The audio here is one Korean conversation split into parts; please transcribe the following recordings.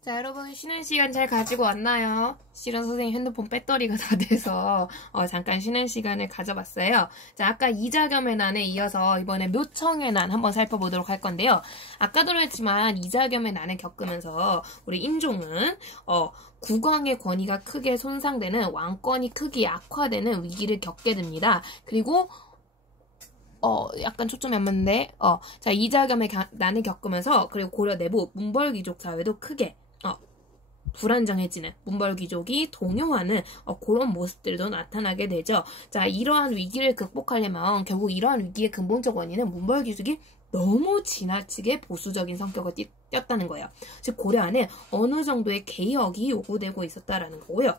자, 여러분 쉬는 시간 잘 가지고 왔나요? 실은 선생님 핸드폰 배터리가 다 돼서 잠깐 쉬는 시간을 가져봤어요. 자, 아까 이자겸의 난에 이어서 이번에 묘청의 난 한번 살펴보도록 할 건데요. 아까도 그랬지만 이자겸의 난을 겪으면서 우리 인종은 국왕의 권위가 크게 손상되는 왕권이 크게 악화되는 위기를 겪게 됩니다. 그리고 약간 초점이 안 맞는데, 자, 이자겸의 난을 겪으면서, 그리고 고려 내부 문벌귀족 사회도 크게, 불안정해지는 문벌귀족이 동요하는 그런 모습들도 나타나게 되죠. 자, 이러한 위기를 극복하려면 결국 이러한 위기의 근본적 원인은 문벌귀족이 너무 지나치게 보수적인 성격을 띄었다는 거예요. 즉 고려 안에 어느 정도의 개혁이 요구되고 있었다라는 거고요.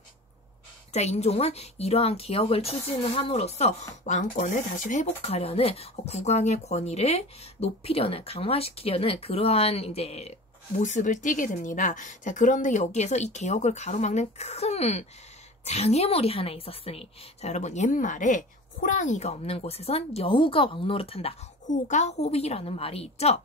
자, 인종은 이러한 개혁을 추진을 함으로써 왕권을 다시 회복하려는 국왕의 권위를 높이려는, 강화시키려는 그러한 이제 모습을 띠게 됩니다. 자, 그런데 여기에서 이 개혁을 가로막는 큰 장애물이 하나 있었으니, 자, 여러분 옛말에 호랑이가 없는 곳에선 여우가 왕노릇한다. 호가 호비라는 말이 있죠.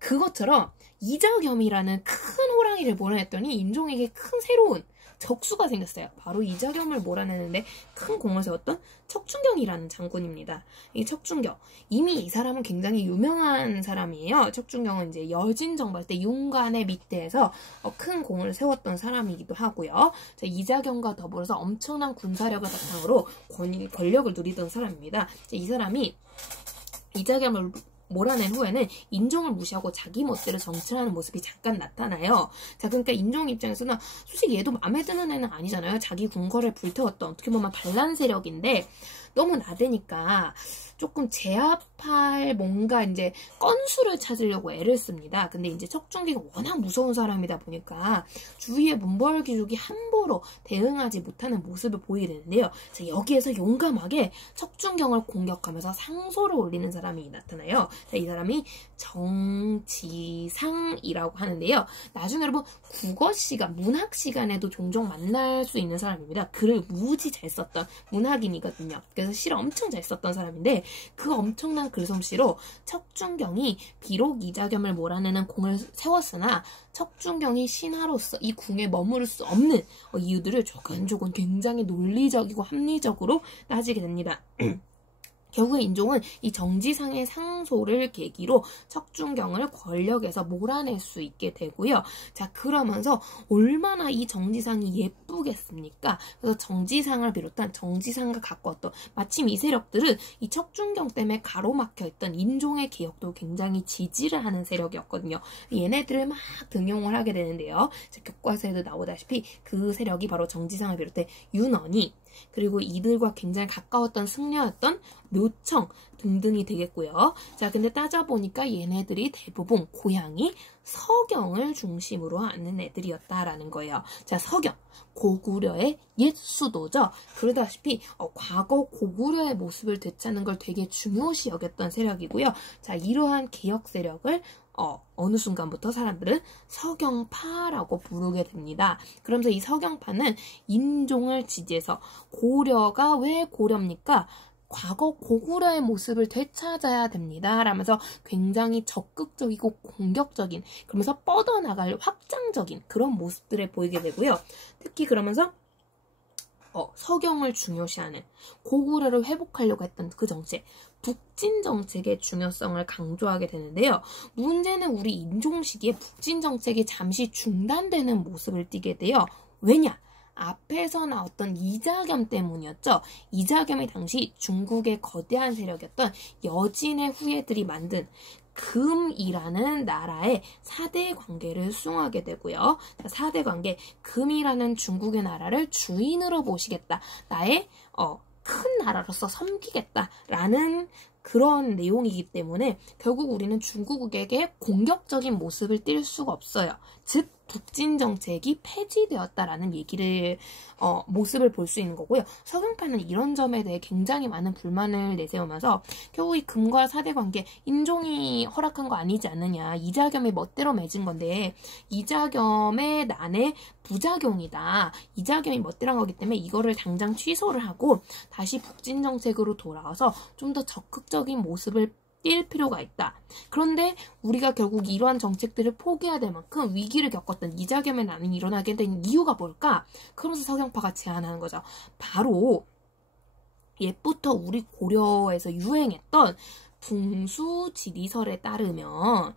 그것처럼 이자겸이라는 큰 호랑이를 몰아냈더니 인종에게 큰 새로운 적수가 생겼어요. 바로 이자겸을 몰아내는데 큰 공을 세웠던 척준경이라는 장군입니다. 이 척준경, 이미 이 사람은 굉장히 유명한 사람이에요. 척준경은 이제 여진정발 때 윤관의 밑에서 큰 공을 세웠던 사람이기도 하고요. 자, 이자겸과 더불어서 엄청난 군사력을 바탕으로 권력을 누리던 사람입니다. 자, 이 사람이 이자겸을 몰아낸 후에는 인종을 무시하고 자기 멋대로 정치하는 모습이 잠깐 나타나요. 자, 그러니까 인종 입장에서는 솔직히 얘도 마음에 드는 애는 아니잖아요. 자기 궁궐을 불태웠던 어떻게 보면 반란 세력인데 너무 나대니까 조금 제압할 뭔가 이제 건수를 찾으려고 애를 씁니다. 근데 이제 척준기가 워낙 무서운 사람이다 보니까 주위의 문벌귀족이 함부로 대응하지 못하는 모습을 보이게 되는데요. 자, 여기에서 용감하게 척준경을 공격하면서 상소를 올리는 사람이 나타나요. 자, 이 사람이 정지상이라고 하는데요. 나중에 여러분 국어 시간, 문학 시간에도 종종 만날 수 있는 사람입니다. 글을 무지 잘 썼던 문학인이거든요. 그래서 시를 엄청 잘 썼던 사람인데 그 엄청난 글솜씨로 척준경이 비록 이자겸을 몰아내는 공을 세웠으나 척준경이 신하로서 이 궁에 머무를 수 없는 이유들을 조근조근 굉장히 논리적이고 합리적으로 따지게 됩니다. 결국에 인종은 이 정지상의 상소를 계기로 척준경을 권력에서 몰아낼 수 있게 되고요. 자, 그러면서 얼마나 이 정지상이 예쁘겠습니까? 그래서 정지상을 비롯한 정지상과 가까웠던 마침 이 세력들은 이 척준경 때문에 가로막혀있던 인종의 개혁도 굉장히 지지를 하는 세력이었거든요. 얘네들을 막 등용을 하게 되는데요. 자, 교과서에도 나오다시피 그 세력이 바로 정지상을 비롯해 윤언이, 그리고 이들과 굉장히 가까웠던 승려였던 묘청 등등이 되겠고요. 자, 근데 따져보니까 얘네들이 대부분 고향이 서경을 중심으로 하는 애들이었다라는 거예요. 자, 서경, 고구려의 옛 수도죠. 그러다시피 과거 고구려의 모습을 되찾는 걸 되게 중요시 여겼던 세력이고요. 자, 이러한 개혁 세력을 어느 순간부터 사람들은 서경파라고 부르게 됩니다. 그러면서 이 서경파는 인종을 지지해서 고려가 왜 고려입니까? 과거 고구려의 모습을 되찾아야 됩니다. 라면서 굉장히 적극적이고 공격적인, 그러면서 뻗어나갈 확장적인 그런 모습들을 보이게 되고요. 특히 그러면서 서경을 중요시하는, 고구려를 회복하려고 했던 그 정책, 북진 정책의 중요성을 강조하게 되는데요. 문제는 우리 인종 시기에 북진 정책이 잠시 중단되는 모습을 띠게 돼요. 왜냐? 앞에서 나왔던 이자겸 때문이었죠. 이자겸이 당시 중국의 거대한 세력이었던 여진의 후예들이 만든 금이라는 나라의 4대 관계를 수용하게 되고요. 자, 4대 관계, 금이라는 중국의 나라를 주인으로 모시겠다. 나의 큰 나라로서 섬기겠다라는 그런 내용이기 때문에 결국 우리는 중국에게 공격적인 모습을 띌 수가 없어요. 즉 북진 정책이 폐지되었다라는 얘기를 모습을 볼 수 있는 거고요. 서경파는 이런 점에 대해 굉장히 많은 불만을 내세우면서 결국 이 금과 사대 관계, 인종이 허락한 거 아니지 않느냐, 이자겸이 멋대로 맺은 건데 이자겸의 난의 부작용이다, 이자겸이 멋대로 한 거기 때문에 이거를 당장 취소를 하고 다시 북진 정책으로 돌아와서 좀 더 적극적인 모습을 뛸 필요가 있다. 그런데 우리가 결국 이러한 정책들을 포기해야 될 만큼 위기를 겪었던 이자겸의 난이 일어나게 된 이유가 뭘까? 그러면서 서경파가 제안하는 거죠. 바로 옛부터 우리 고려에서 유행했던 풍수지리설에 따르면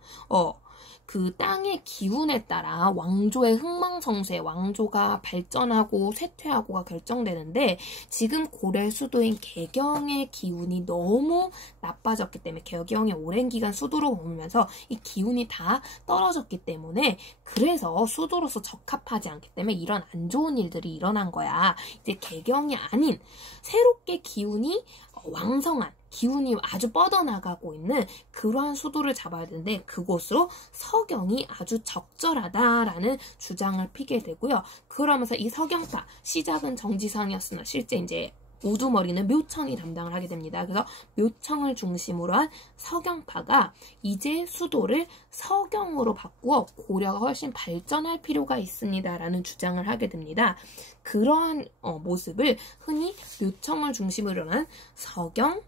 그 땅의 기운에 따라 왕조의 흥망성쇠, 왕조가 발전하고 쇠퇴하고가 결정되는데 지금 고려 수도인 개경의 기운이 너무 나빠졌기 때문에 개경이 오랜 기간 수도로 머물면서 이 기운이 다 떨어졌기 때문에 그래서 수도로서 적합하지 않기 때문에 이런 안 좋은 일들이 일어난 거야. 이제 개경이 아닌 새롭게 기운이 왕성한 기운이 아주 뻗어나가고 있는 그러한 수도를 잡아야 되는데 그곳으로 서경이 아주 적절하다라는 주장을 피게 되고요. 그러면서 이 서경파 시작은 정지상이었으나 실제 이제 우두머리는 묘청이 담당을 하게 됩니다. 그래서 묘청을 중심으로 한 서경파가 이제 수도를 서경으로 바꾸어 고려가 훨씬 발전할 필요가 있습니다라는 주장을 하게 됩니다. 그러한 모습을 흔히 묘청을 중심으로 한 서경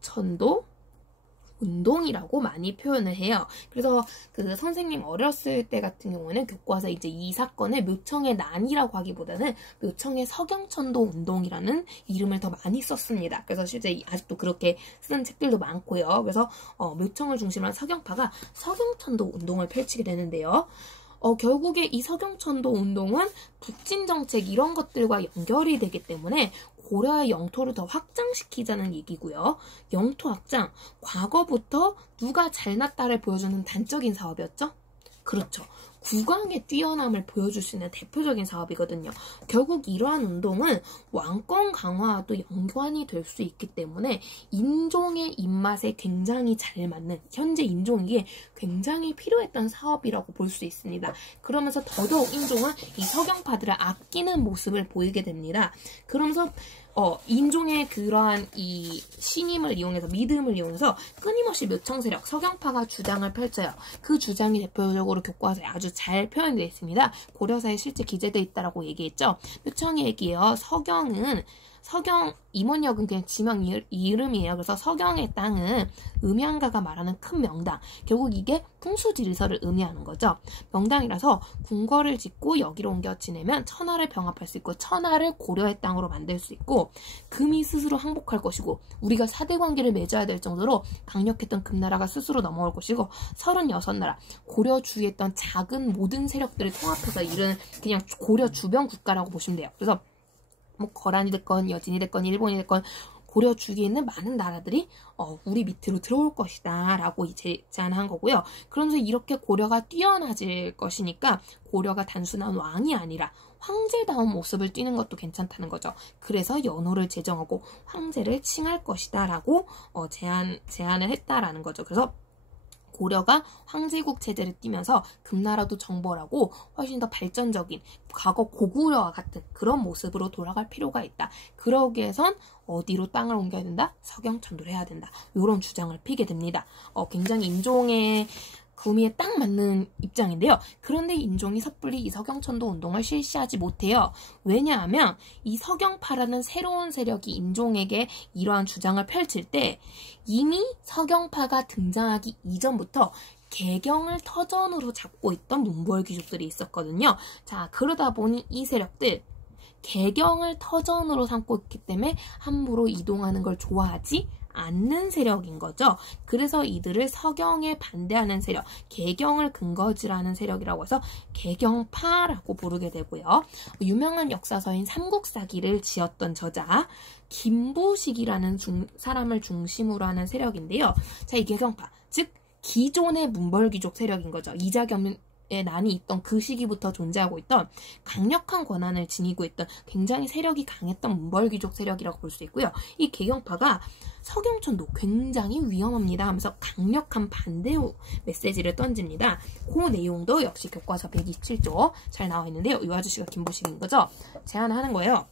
천도 운동이라고 많이 표현을 해요. 그래서 그 선생님 어렸을 때 같은 경우는 교과서 이제 이 사건을 묘청의 난이라고 하기보다는 묘청의 서경천도 운동이라는 이름을 더 많이 썼습니다. 그래서 실제 아직도 그렇게 쓰는 책들도 많고요. 그래서 묘청을 중심으로 한 서경파가 서경천도 운동을 펼치게 되는데요. 결국에 이 서경천도 운동은 북진정책 이런 것들과 연결이 되기 때문에 고려의 영토를 더 확장시키자는 얘기고요. 영토 확장, 과거부터 누가 잘났다를 보여주는 단적인 사업이었죠? 그렇죠. 국왕의 뛰어남을 보여줄 수 있는 대표적인 사업이거든요. 결국 이러한 운동은 왕권 강화와도 연관이 될 수 있기 때문에 인종의 입맛에 굉장히 잘 맞는 현재 인종에게 굉장히 필요했던 사업이라고 볼 수 있습니다. 그러면서 더더욱 인종은 이 서경파들을 아끼는 모습을 보이게 됩니다. 그러면서 인종의 그러한 이 신임을 이용해서 믿음을 이용해서 끊임없이 묘청 세력 서경파가 주장을 펼쳐요. 그 주장이 대표적으로 교과서에 아주 잘 표현되어 있습니다. 고려사에 실제 기재되어 있다라고 얘기했죠. 묘청이 얘기해요. 서경 임원역은 그냥 지명 이름이에요. 그래서 서경의 땅은 음양가가 말하는 큰 명당. 결국 이게 풍수지리설을 의미하는 거죠. 명당이라서 궁궐을 짓고 여기로 옮겨 지내면 천하를 병합할 수 있고 천하를 고려의 땅으로 만들 수 있고 금이 스스로 항복할 것이고 우리가 사대 관계를 맺어야 될 정도로 강력했던 금나라가 스스로 넘어올 것이고 36나라 고려 주위에 있던 작은 모든 세력들을 통합해서 이른 그냥 고려 주변 국가라고 보시면 돼요. 그래서 뭐 거란이 됐건 여진이 됐건 일본이 됐건 고려 주위에 있는 많은 나라들이 우리 밑으로 들어올 것이다 라고 제안한 거고요. 그러면서 이렇게 고려가 뛰어나질 것이니까 고려가 단순한 왕이 아니라 황제다운 모습을 띠는 것도 괜찮다는 거죠. 그래서 연호를 제정하고 황제를 칭할 것이다 라고 제안을 했다라는 거죠. 그래서 고려가 황제국 체제를 띠면서 금나라도 정벌하고 훨씬 더 발전적인 과거 고구려와 같은 그런 모습으로 돌아갈 필요가 있다. 그러기 위해선 어디로 땅을 옮겨야 된다? 서경천도를 해야 된다. 이런 주장을 피게 됩니다. 굉장히 인종의 구미에 딱 맞는 입장인데요. 그런데 인종이 섣불리 이 서경천도 운동을 실시하지 못해요. 왜냐하면 이 서경파라는 새로운 세력이 인종에게 이러한 주장을 펼칠 때 이미 서경파가 등장하기 이전부터 개경을 터전으로 잡고 있던 문벌 귀족들이 있었거든요. 자, 그러다 보니 이 세력들 개경을 터전으로 삼고 있기 때문에 함부로 이동하는 걸 좋아하지 않는 세력인 거죠. 그래서 이들을 서경에 반대하는 세력, 개경을 근거지라는 세력이라고 해서 개경파라고 부르게 되고요. 유명한 역사서인 삼국사기를 지었던 저자 김보식이라는 사람을 중심으로 하는 세력인데요. 자, 이 개경파, 즉 기존의 문벌귀족 세력인 거죠. 이자겸의 난이 있던 그 시기부터 존재하고 있던 강력한 권한을 지니고 있던 굉장히 세력이 강했던 문벌귀족 세력이라고 볼 수 있고요. 이 개경파가 서경천도 굉장히 위험합니다 하면서 강력한 반대 메시지를 던집니다. 그 내용도 역시 교과서 127조 잘 나와 있는데요. 이 아저씨가 김보식인 거죠. 제안을 하는 거예요.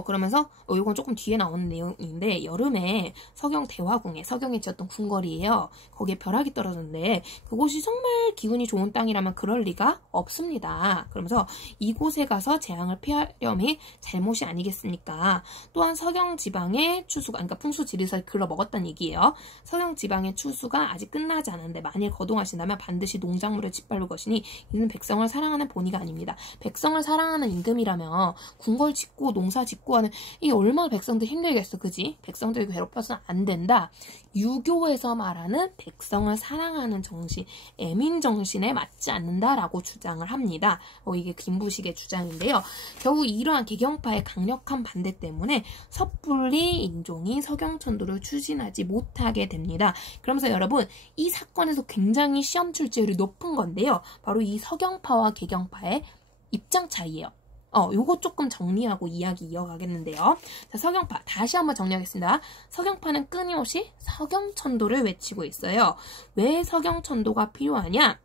그러면서 이건 조금 뒤에 나오는 내용인데 여름에 서경 대화궁에 서경이 지었던 궁궐이에요. 거기에 벼락이 떨어졌는데 그곳이 정말 기운이 좋은 땅이라면 그럴 리가 없습니다. 그러면서 이곳에 가서 재앙을 피하려면 잘못이 아니겠습니까? 또한 서경 지방의 추수가 그러니까 풍수지리설을 글러 먹었다는 얘기예요. 서경 지방의 추수가 아직 끝나지 않았는데 만일 거동하신다면 반드시 농작물을 짓밟을 것이니 이는 백성을 사랑하는 본의가 아닙니다. 백성을 사랑하는 임금이라면 궁궐 짓고 농사 짓고 하는 이게 얼마나 백성들 힘들겠어, 그지? 백성들 괴롭혀서는 안 된다. 유교에서 말하는 백성을 사랑하는 정신, 애민 정신에 맞지 않는다라고 주장을 합니다. 이게 김부식의 주장인데요. 결국 이러한 개경파의 강력한 반대 때문에 섣불리 인종이 서경천도를 추진하지 못하게 됩니다. 그러면서 여러분 이 사건에서 굉장히 시험 출제율이 높은 건데요. 바로 이 서경파와 개경파의 입장 차이예요. 요거 조금 정리하고 이야기 이어가겠는데요. 자, 서경파 다시 한번 정리하겠습니다. 서경파는 끊임없이 서경천도를 외치고 있어요. 왜 서경천도가 필요하냐?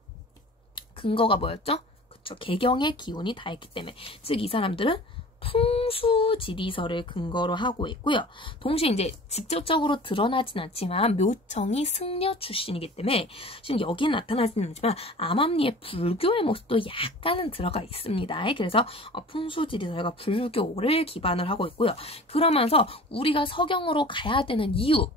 근거가 뭐였죠? 그쵸, 개경의 기운이 다했기 때문에. 즉 이 사람들은 풍수지리설을 근거로 하고 있고요. 동시에 이제 직접적으로 드러나진 않지만 묘청이 승려 출신이기 때문에 지금 여기에 나타나지는 않지만 암암리에 불교의 모습도 약간은 들어가 있습니다. 그래서 풍수지리설과 불교를 기반을 하고 있고요. 그러면서 우리가 서경으로 가야 되는 이유,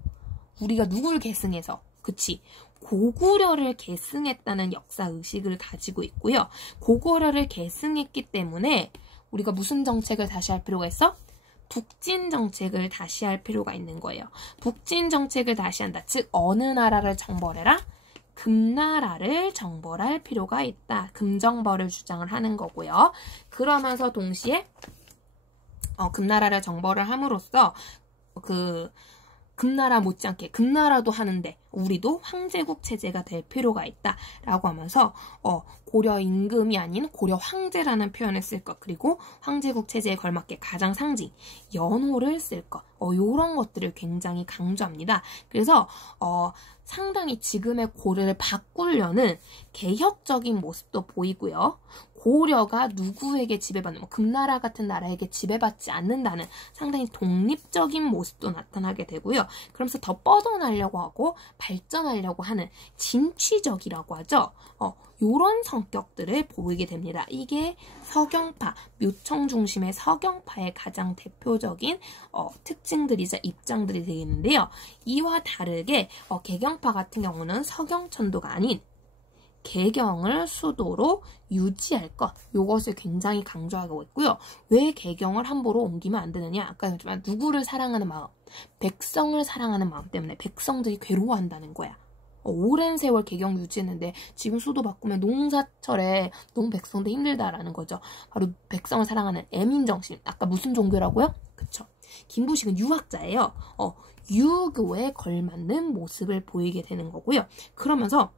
우리가 누굴 계승해서, 그치? 고구려를 계승했다는 역사의식을 가지고 있고요. 고구려를 계승했기 때문에 우리가 무슨 정책을 다시 할 필요가 있어? 북진 정책을 다시 할 필요가 있는 거예요. 북진 정책을 다시 한다. 즉 어느 나라를 정벌해라? 금나라를 정벌할 필요가 있다. 금정벌을 주장을 하는 거고요. 그러면서 동시에 금나라를 정벌을 함으로써 금나라 못지않게 금나라도 하는데 우리도 황제국 체제가 될 필요가 있다라고 하면서 고려 임금이 아닌 고려 황제라는 표현을 쓸 것, 그리고 황제국 체제에 걸맞게 가장 상징 연호를 쓸 것, 요런 것들을 굉장히 강조합니다. 그래서 상당히 지금의 고려를 바꾸려는 개혁적인 모습도 보이고요. 고려가 누구에게 지배받는, 금나라 같은 나라에게 지배받지 않는다는 상당히 독립적인 모습도 나타나게 되고요. 그러면서 더 뻗어나려고 하고 발전하려고 하는 진취적이라고 하죠. 요런 성격들을 보이게 됩니다. 이게 서경파, 묘청 중심의 서경파의 가장 대표적인 특징들이자 입장들이 되겠는데요. 이와 다르게 개경파 같은 경우는 서경천도가 아닌 개경을 수도로 유지할 것, 요것을 굉장히 강조하고 있고요. 왜 개경을 함부로 옮기면 안 되느냐? 아까 했지만 누구를 사랑하는 마음, 백성을 사랑하는 마음 때문에 백성들이 괴로워한다는 거야. 오랜 세월 개경 유지했는데 지금 수도 바꾸면 농사철에 너무 백성들 힘들다라는 거죠. 바로 백성을 사랑하는 애민정신. 아까 무슨 종교라고요? 그쵸. 김부식은 유학자예요. 유교에 걸맞는 모습을 보이게 되는 거고요. 그러면서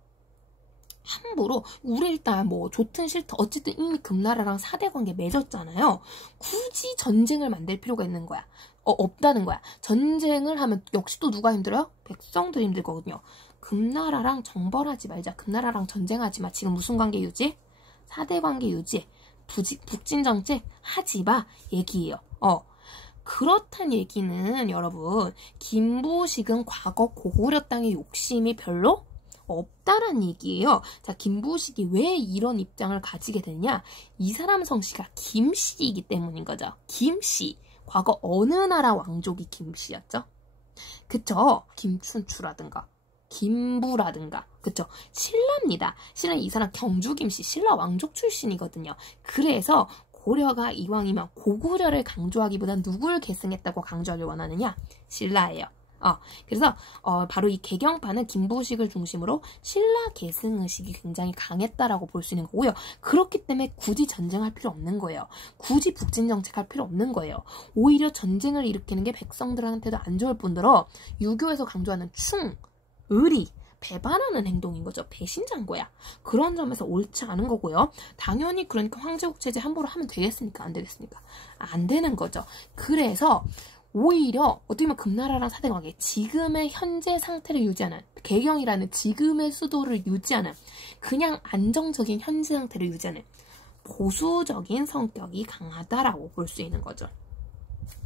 함부로 우리 일단 뭐 좋든 싫든 어쨌든 이미 금나라랑 사대 관계 맺었잖아요. 굳이 전쟁을 만들 필요가 있는 거야. 없다는 거야. 전쟁을 하면 역시 또 누가 힘들어요? 백성들이 힘들거든요. 금나라랑 정벌하지 말자. 금나라랑 전쟁하지 마. 지금 무슨 관계 유지? 사대 관계 유지. 북진 정책 하지 마. 얘기예요. 그렇단 얘기는 여러분, 김부식은 과거 고구려 땅의 욕심이 별로 없다란 얘기예요. 자, 김부식이 왜 이런 입장을 가지게 되냐? 이 사람 성씨가 김씨이기 때문인 거죠. 김씨. 과거 어느 나라 왕족이 김씨였죠? 그쵸? 김춘추라든가 김부라든가, 그쵸? 신라입니다. 신라, 이 사람 경주 김씨, 신라 왕족 출신이거든요. 그래서 고려가 이왕이면 고구려를 강조하기보단 누구를 계승했다고 강조하길 원하느냐? 신라예요. 그래서 바로 이 개경파는 김부식을 중심으로 신라 계승의식이 굉장히 강했다라고 볼 수 있는 거고요. 그렇기 때문에 굳이 전쟁할 필요 없는 거예요. 굳이 북진 정책할 필요 없는 거예요. 오히려 전쟁을 일으키는 게 백성들한테도 안 좋을 뿐더러 유교에서 강조하는 충, 의리, 배반하는 행동인 거죠. 배신자인 거야. 그런 점에서 옳지 않은 거고요. 당연히 그러니까 황제국 체제 함부로 하면 되겠습니까? 안 되겠습니까? 안 되는 거죠. 그래서 오히려 어떻게 보면 금나라랑 사대관계, 지금의 현재 상태를 유지하는, 개경이라는 지금의 수도를 유지하는, 그냥 안정적인 현재 상태를 유지하는 보수적인 성격이 강하다라고 볼 수 있는 거죠.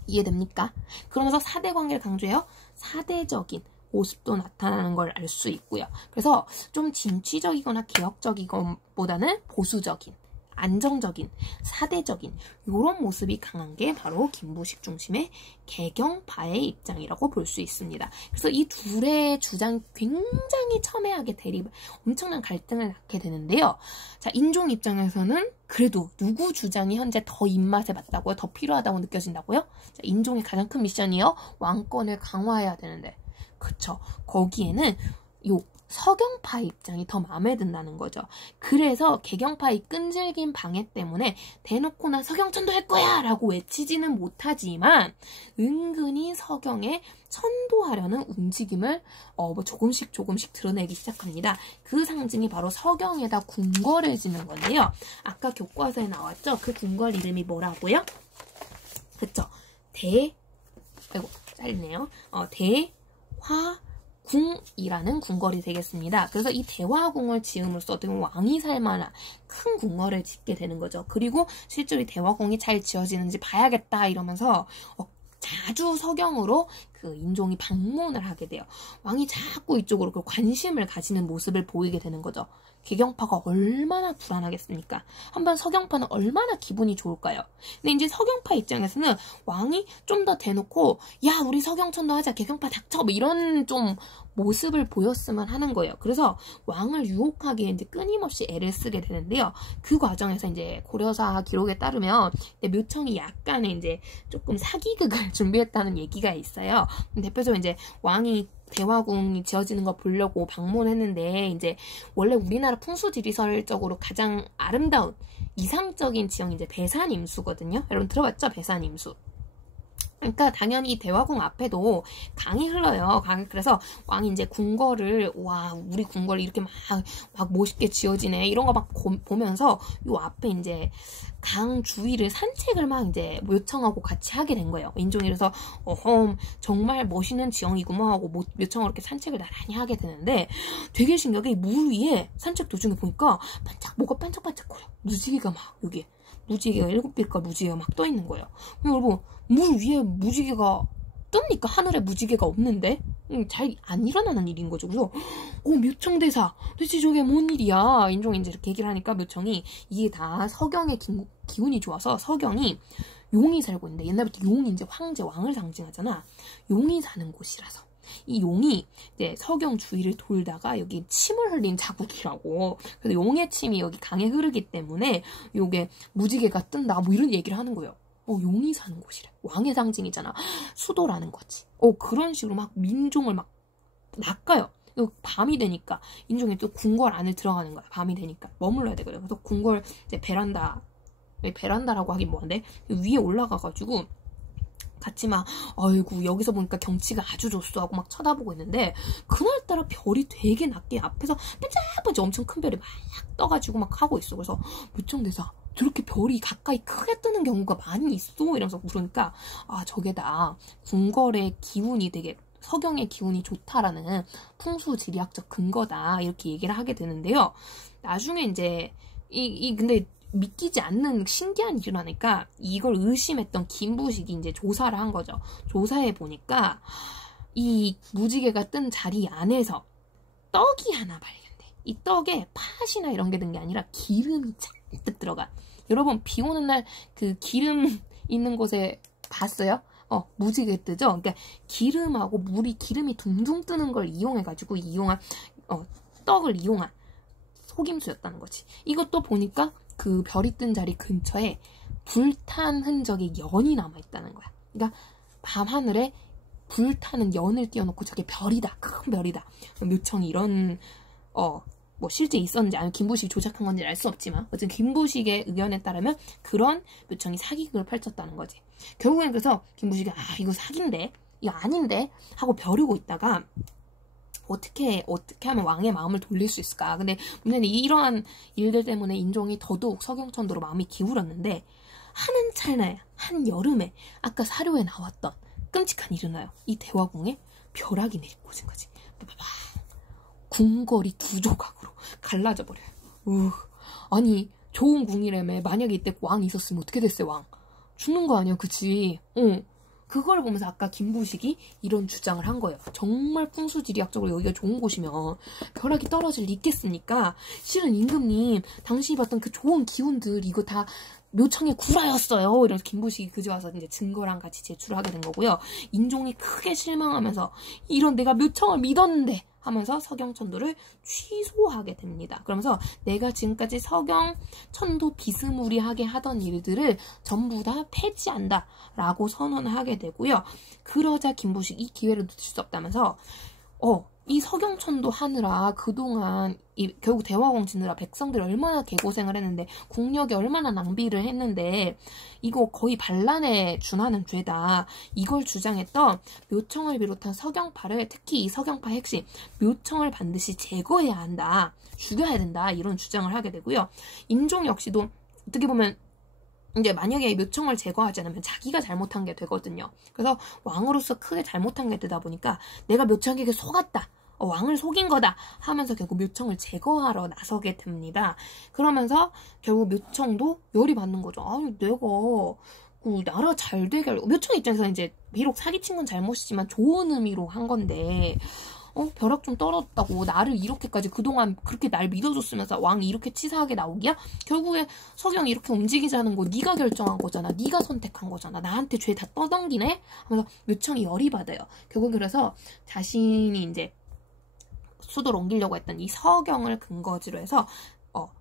이해됩니까? 그러면서 사대 관계를 강조해요. 사대적인 모습도 나타나는 걸 알 수 있고요. 그래서 좀 진취적이거나 개혁적이거보다는 보수적인, 안정적인, 사대적인 이런 모습이 강한 게 바로 김부식 중심의 개경파의 입장이라고 볼 수 있습니다. 그래서 이 둘의 주장이 굉장히 첨예하게 엄청난 갈등을 낳게 되는데요. 자, 인종 입장에서는 그래도 누구 주장이 현재 더 입맛에 맞다고요? 더 필요하다고 느껴진다고요? 자, 인종의 가장 큰 미션이요. 왕권을 강화해야 되는데, 그쵸? 거기에는 요 서경파 입장이 더 마음에 든다는 거죠. 그래서 개경파의 끈질긴 방해 때문에 대놓고 나 서경천도 할 거야 라고 외치지는 못하지만 은근히 서경에 선도하려는 움직임을 조금씩 드러내기 시작합니다. 그 상징이 바로 서경에다 궁궐을 짓는 건데요. 아까 교과서에 나왔죠? 그 궁궐 이름이 뭐라고요? 그쵸? 아이고 짧네요. 대화궁이라는 궁궐이 되겠습니다. 그래서 이 대화궁을 지음으로써 어떻게 보면 왕이 살만한 큰 궁궐을 짓게 되는 거죠. 그리고 실제로 이 대화궁이 잘 지어지는지 봐야겠다 이러면서 자주 서경으로 그 인종이 방문을 하게 돼요. 왕이 자꾸 이쪽으로 그 관심을 가지는 모습을 보이게 되는 거죠. 개경파가 얼마나 불안하겠습니까? 한번 서경파는 얼마나 기분이 좋을까요? 근데 이제 서경파 입장에서는 왕이 좀 더 대놓고 야 우리 서경천도 하자 개경파 닥쳐 뭐 이런 좀 모습을 보였으면 하는 거예요. 그래서 왕을 유혹하기에 이제 끊임없이 애를 쓰게 되는데요. 그 과정에서 이제 고려사 기록에 따르면 묘청이 약간의 이제 조금 사기극을 준비했다는 얘기가 있어요. 대표적으로 이제 왕이 대화궁이 지어지는 거 보려고 방문했는데 이제 원래 우리나라 풍수지리설적으로 가장 아름다운 이상적인 지형이 이제 배산임수거든요. 여러분 들어봤죠? 배산임수. 그러니까 당연히 대화궁 앞에도 강이 흘러요. 그래서 왕이 이제 궁궐을 와 우리 궁궐이 이렇게 막 멋있게 지어지네 이런 거 막 보면서 요 앞에 이제 강 주위를 산책을 막 이제 묘청하고 같이 하게 된 거예요. 인종이 그래서 정말 멋있는 지형이구만 하고 묘청하고 이렇게 산책을 나란히 하게 되는데 되게 신기하게 물 위에 산책 도중에 보니까 뭐가 반짝반짝거려. 무지개가 막 여기 무지개가 7빛깔 무지개가 막 떠 있는 거예요. 여러분 물 위에 무지개가 뜹니까? 하늘에 무지개가 없는데? 잘 안 일어나는 일인 거죠. 그래서 묘청대사 도대체 저게 뭔 일이야? 인종이 이제 이렇게 얘기를 하니까 묘청이 이게 다 서경의 기운이 좋아서 서경이 용이 살고 있는데 옛날부터 용이 이제 황제 왕을 상징하잖아. 용이 사는 곳이라서 이 용이 이제 서경 주위를 돌다가 여기 침을 흘린 자국이라고. 그래서 용의 침이 여기 강에 흐르기 때문에 요게 무지개가 뜬다 뭐 이런 얘기를 하는 거예요. 용이 사는 곳이래. 왕의 상징이잖아. 수도라는 거지. 그런 식으로 막 민종을 막 낚아요. 밤이 되니까 인종이 또 궁궐 안에 들어가는 거야. 밤이 되니까 머물러야 되거든요. 그래서 궁궐 이제 베란다라고 하긴 뭐한데 위에 올라가가지고 같이 막 아이고 여기서 보니까 경치가 아주 좋소 하고 막 쳐다보고 있는데 그날따라 별이 되게 낮게 앞에서 반짝반짝 엄청 큰 별이 막 떠가지고 막 하고 있어. 그래서 묘청대사 저렇게 별이 가까이 크게 뜨는 경우가 많이 있어 이러면서 물으니까 저게다 궁궐의 기운이 되게 서경의 기운이 좋다라는 풍수지리학적 근거다 이렇게 얘기를 하게 되는데요. 나중에 이제 근데 믿기지 않는 신기한 일을 하니까 이걸 의심했던 김부식이 이제 조사를 한 거죠. 조사해 보니까 이 무지개가 뜬 자리 안에서 떡이 하나 발견돼. 이 떡에 팥이나 이런 게 든 게 아니라 기름이 잔뜩 들어가. 여러분 비 오는 날 그 기름 있는 곳에 봤어요? 무지개 뜨죠? 그러니까 기름하고 기름이 둥둥 뜨는 걸 이용해가지고 떡을 이용한 속임수였다는 거지. 이것도 보니까 그 별이 뜬 자리 근처에 불탄 흔적의 연이 남아있다는 거야. 그러니까 밤하늘에 불타는 연을 띄워놓고 저게 별이다. 큰 별이다. 묘청이 이런 뭐 실제 있었는지 아니면 김부식이 조작한 건지 알 수 없지만 어쨌든 김부식의 의견에 따르면 그런 묘청이 사기극을 펼쳤다는 거지. 결국엔 그래서 김부식이 이거 사기인데 이거 아닌데 하고 벼르고 있다가 어떻게 하면 왕의 마음을 돌릴 수 있을까. 근데 문제는 이러한 일들 때문에 인종이 더더욱 서경천도로 마음이 기울었는데 하는 찰나에 한 여름에 아까 사료에 나왔던 끔찍한 일이 나요. 이 대화궁에 벼락이 내리꽂은 거지. 궁궐이 두 조각으로 갈라져 버려요. 아니 좋은 궁이라며. 만약에 이때 왕이 있었으면 어떻게 됐어요? 왕 죽는 거 아니야, 그치? 그걸 보면서 아까 김부식이 이런 주장을 한 거예요. 정말 풍수지리학적으로 여기가 좋은 곳이면 벼락이 떨어질 리 있겠습니까? 실은 임금님, 당신이 봤던 그 좋은 기운들 이거 다 묘청의 구라였어요. 이러면서 김부식이 그제 와서 이제 증거랑 같이 제출을 하게 된 거고요. 인종이 크게 실망하면서 이런 내가 묘청을 믿었는데 하면서 서경천도를 취소하게 됩니다. 그러면서 내가 지금까지 서경천도 비스무리하게 하던 일들을 전부 다 폐지한다 라고 선언하게 되고요. 그러자 김부식 이 기회를 놓칠 수 없다면서 이 서경천도 하느라 그동안 결국 대화공 지느라 백성들이 얼마나 개고생을 했는데 국력이 얼마나 낭비를 했는데 이거 거의 반란에 준하는 죄다. 이걸 주장했던 묘청을 비롯한 서경파를, 특히 이 서경파 핵심 묘청을 반드시 제거해야 한다. 죽여야 된다. 이런 주장을 하게 되고요. 임종 역시도 어떻게 보면 이제 만약에 묘청을 제거하지 않으면 자기가 잘못한 게 되거든요. 그래서 왕으로서 크게 잘못한 게 되다 보니까 내가 묘청에게 속았다. 왕을 속인 거다 하면서 결국 묘청을 제거하러 나서게 됩니다. 그러면서 결국 묘청도 열이 받는 거죠. 아니 내가 나라 잘 되게 하려고, 묘청 입장에서 이제 비록 사기친 건 잘못이지만 좋은 의미로 한 건데 벼락 좀 떨어졌다고 나를 이렇게까지 그동안 그렇게 날 믿어줬으면서 왕이 이렇게 치사하게 나오기야? 결국에 서경이 이렇게 움직이자는 거 네가 결정한 거잖아. 네가 선택한 거잖아. 나한테 죄 다 떠넘기네? 하면서 묘청이 열이 받아요. 결국 그래서 자신이 이제 수도를 옮기려고 했던 이 서경을 근거지로 해서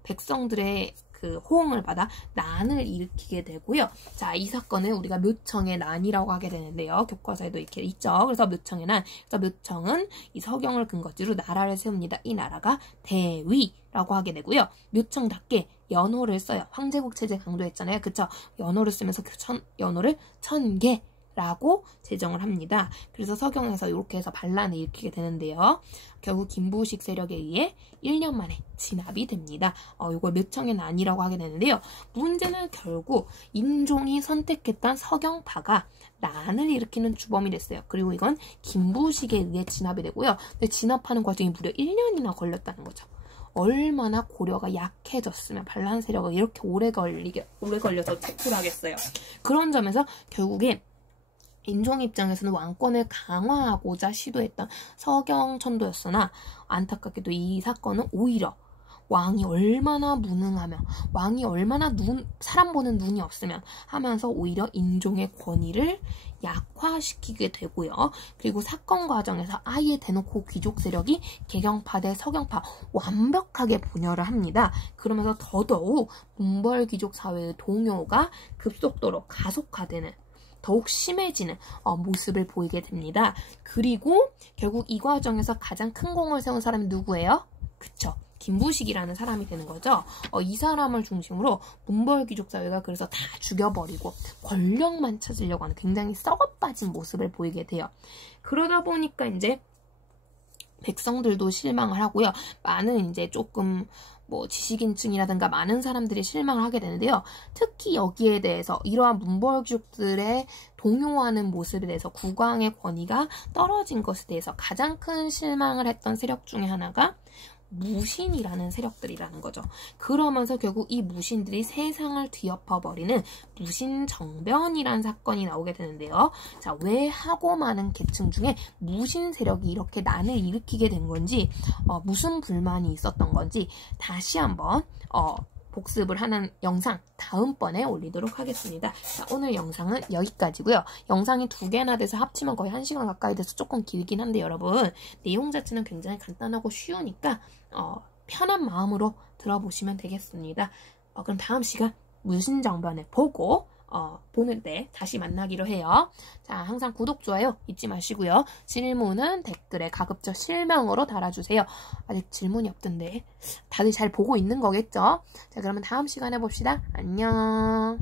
백성들의 그 호응을 받아 난을 일으키게 되고요. 자, 이 사건을 우리가 묘청의 난이라고 하게 되는데요. 교과서에도 이렇게 있죠. 그래서 묘청의 난. 그래서 묘청은 이 서경을 근거지로 나라를 세웁니다. 이 나라가 대위라고 하게 되고요. 묘청답게 연호를 써요. 황제국 체제 강조했잖아요. 그쵸? 연호를 쓰면서 그 연호를 1000개 라고 제정을 합니다. 그래서 서경에서 이렇게 해서 반란을 일으키게 되는데요. 결국 김부식 세력에 의해 1년 만에 진압이 됩니다. 이걸 묘청의 난이라고 하게 되는데요. 문제는 결국 인종이 선택했던 서경파가 난을 일으키는 주범이 됐어요. 그리고 이건 김부식에 의해 진압이 되고요. 근데 진압하는 과정이 무려 1년이나 걸렸다는 거죠. 얼마나 고려가 약해졌으면 반란 세력을 이렇게 오래 걸려서 체포를 하겠어요. 그런 점에서 결국에 인종 입장에서는 왕권을 강화하고자 시도했던 서경천도였으나 안타깝게도 이 사건은 오히려 왕이 얼마나 무능하며 왕이 얼마나 사람 보는 눈이 없으면 하면서 오히려 인종의 권위를 약화시키게 되고요. 그리고 사건 과정에서 아예 대놓고 귀족 세력이 개경파 대 서경파 완벽하게 분열을 합니다. 그러면서 더더욱 문벌 귀족 사회의 동요가 급속도로 가속화되는, 더욱 심해지는 모습을 보이게 됩니다. 그리고 결국 이 과정에서 가장 큰 공을 세운 사람이 누구예요? 그쵸. 김부식이라는 사람이 되는 거죠. 이 사람을 중심으로 문벌 귀족 사회가 그래서 다 죽여버리고 권력만 찾으려고 하는 굉장히 썩어빠진 모습을 보이게 돼요. 그러다 보니까 이제 백성들도 실망을 하고요. 많은 이제 조금 지식인층이라든가 많은 사람들이 실망을 하게 되는데요. 특히 여기에 대해서 이러한 문벌귀족들의 동요하는 모습에 대해서 국왕의 권위가 떨어진 것에 대해서 가장 큰 실망을 했던 세력 중에 하나가 무신이라는 세력들이라는 거죠. 그러면서 결국 이 무신들이 세상을 뒤엎어버리는 무신정변이라는 사건이 나오게 되는데요. 자, 왜 하고 많은 계층 중에 무신 세력이 이렇게 난을 일으키게 된 건지, 무슨 불만이 있었던 건지 다시 한번 복습을 하는 영상 다음번에 올리도록 하겠습니다. 자, 오늘 영상은 여기까지고요. 영상이 2개나 돼서 합치면 거의 1시간 가까이 돼서 조금 길긴 한데 여러분, 내용 자체는 굉장히 간단하고 쉬우니까 편한 마음으로 들어보시면 되겠습니다. 그럼 다음 시간 무신정변을 보고 보는 때 다시 만나기로 해요. 자, 항상 구독, 좋아요 잊지 마시고요. 질문은 댓글에 가급적 실명으로 달아주세요. 아직 질문이 없던데 다들 잘 보고 있는 거겠죠? 자, 그러면 다음 시간에 봅시다. 안녕.